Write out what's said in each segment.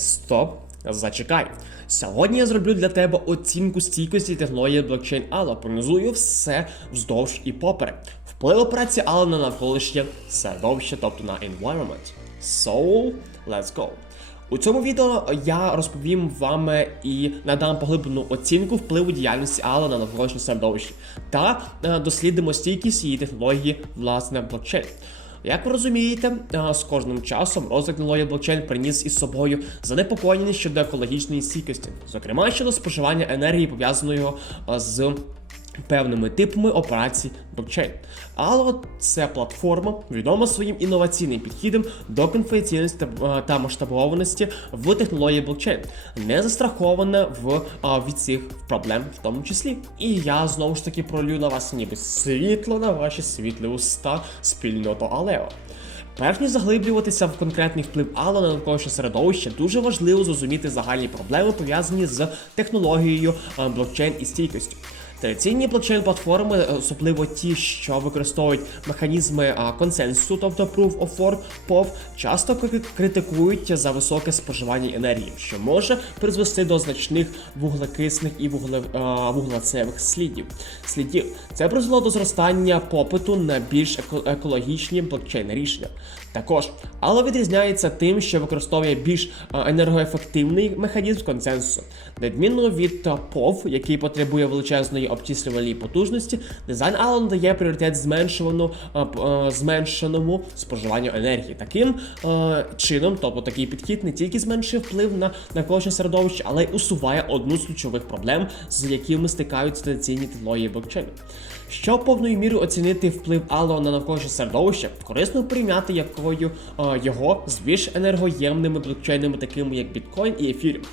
Стоп, зачекай. Сьогодні я зроблю для тебе оцінку стійкості технології блокчейн Allo. Прогнозую все вздовж і поперек. Вплив операції Allo на навколишнє середовище, тобто на environment. So, let's go. У цьому відео я розповім вам і надам поглиблену оцінку впливу діяльності Allo на навколишнє середовище та е, дослідимо стійкість її технології власне блокчейн. Як ви розумієте, е, з кожним часом розвиток технології блокчейн приніс із собою занепокоєння щодо екологічної стійкості, зокрема щодо споживання енергії, пов'язаної з певними типами операцій блокчейн. Allo – це платформа, відома своїм інноваційним підходом до конфіденційності та, е, масштабованості в технології блокчейн, не застрахована в е, від цих проблем, в тому числі. І я знову ж таки пролю на вас ніби світло на ваші світлі уста спільноту Алео. Перш ніж заглиблюватися в конкретний вплив Алла на навколишнє середовище, дуже важливо зрозуміти загальні проблеми, пов'язані з технологією е, блокчейн і стійкістю. Традиційні блокчейн-платформи, е, особливо ті, що використовують механізми консенсусу, тобто Proof of Work, POV, часто кри- критикують за високе споживання енергії, що може призвести до значних вуглекисних і вугле, вуглецевих слідів. слідів. Це призвело до зростання попиту на більш еко- екологічні блокчейн рішення. Також Allo відрізняється тим, що використовує більш енергоефективний механізм консенсусу, відмінно від POV, який потребує величезної обчислювальної потужності, дизайн Allo надає пріоритет а, зменшеному споживанню енергії. Таким чином, тобто такий підхід не тільки зменшує вплив на навколишнє середовище, але й усуває одну з ключових проблем, з якими стикаються традиційні технології блокчейну. Щоб повною мірою оцінити вплив Allo на навколишнє середовище, корисно порівняти якою його з більш енергоємними блокчейнами, такими як Bitcoin і Ethereum.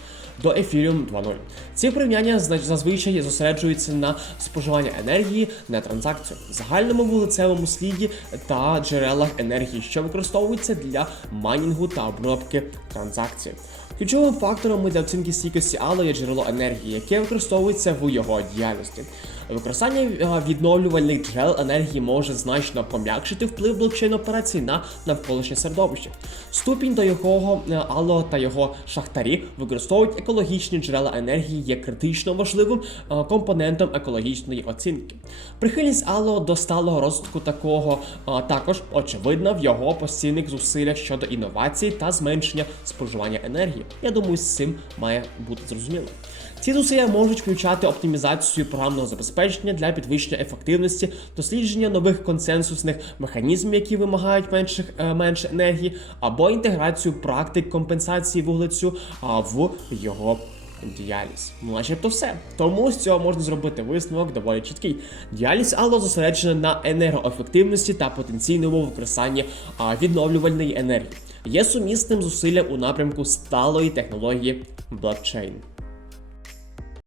До Ethereum 2.0. Ці порівняння зазвичай зосереджуються на споживанні енергії на транзакцію, загальному вулицевому сліді та джерелах енергії, що використовуються для майнінгу та обробки транзакцій. Ключовим фактором для оцінки стійкості Allo є джерело енергії, яке використовується в його діяльності. Використання е, відновлювальних джерел енергії може значно пом'якшити вплив блокчейн операцій на навколишнє середовище. Ступінь, до якого е, Allo та його шахтарі використовують екологічні джерела енергії, є критично важливим е, компонентом екологічної оцінки. Прихильність Allo до сталого розвитку такого також очевидна в його постійних зусиллях щодо інновацій та зменшення споживання енергії. Я думаю, з цим має бути зрозуміло. Ці зусилля можуть включати оптимізацію програмного забезпечення для підвищення ефективності, дослідження нових консенсусних механізмів, які вимагають менших, е, менше енергії, або інтеграцію практик компенсації вуглецю в його діяльність. Ну, начебто все. Тому з цього можна зробити висновок доволі чіткий. Діаліз Алло зосереджена на енергоефективності та потенційному використанні відновлювальної енергії. Є сумісним зусиллям у напрямку сталої технології блокчейн.